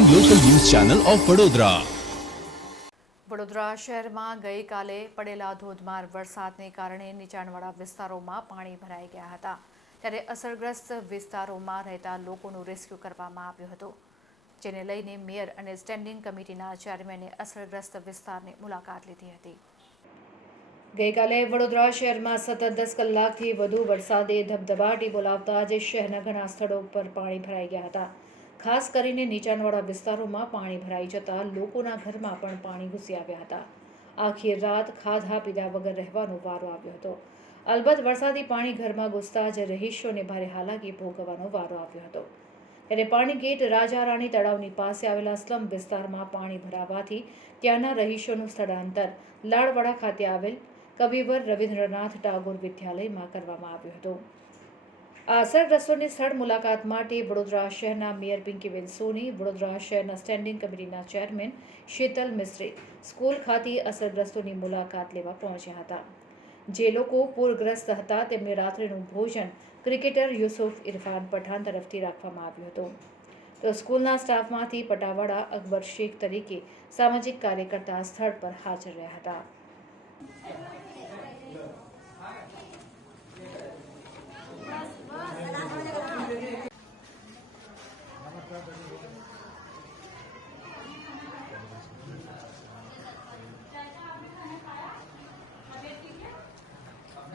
Channel of Vadodara Vadodara શહેરમાં ગઈકાલે પડેલા ધોધમાર વરસાદને કારણે નીચાણવાળા વિસ્તારોમાં પાણી ભરાઈ ગયા હતા. ત્યારે અસરગ્રસ્ત વિસ્તારોમાં રહેતા લોકોનું રેસ્ક્યુ કરવામાં આવ્યું હતું. જેને લઈને મેયર અને સ્ટેન્ડિંગ કમિટીના ચેરમેને અસરગ્રસ્ત વિસ્તારની મુલાકાત લીધી હતી. ગઈકાલે વડોદરા શહેરમાં સતત દસ કલાકથી વધુ વરસાદે ધબધબાટી બોલાવતા આજે શહેરના ઘણા સ્થળો પર પાણી ભરાઈ ગયા હતા. ખાસ કરીને નીચાણવાળા વિસ્તારોમાં પાણી ભરાઈ જતા લોકોના ઘરમાં પણ પાણી ઘૂસી આવ્યા હતા. આખી રાત ખાધા પીધા વગર રહેવાનો વારો આવ્યો હતો. અલબત્ત વરસાદી પાણી ઘરમાં ઘૂસતા જ રહીશોને ભારે હાલાકી ભોગવવાનો વારો આવ્યો હતો. ત્યારે પાણી ગેટ રાજા રાણી તળાવની પાસે આવેલા સ્લમ વિસ્તારમાં પાણી ભરાવાથી ત્યાંના રહીશોનું સ્થળાંતર લાડવાડા ખાતે આવેલ કવિવર રવિન્દ્રનાથ ટાગોર વિદ્યાલયમાં કરવામાં આવ્યું હતું. આ અસરગ્રસ્તોની સ્થળ મુલાકાત માટે વડોદરા શહેરના મેયર પિંકીબેન સોની વડોદરા શહેરના સ્ટેન્ડિંગ કમિટીના ચેરમેન શીતલ મિસ્ત્રી, સ્કૂલ ખાતે અસરગ્રસ્તોની મુલાકાત લેવા પહોંચ્યા હતા. જે લોકો પૂરગ્રસ્ત હતા, તેમને રાત્રિનું ભોજન ક્રિકેટર યુસુફ ઇરફાન પઠાણ તરફથી રાખવામાં આવ્યું હતું. તો સ્કૂલના સ્ટાફમાંથી પટાવાડા અકબર શેખ તરીકે સામાજિક કાર્યકર્તા સ્થળ પર હાજર રહ્યા હતા.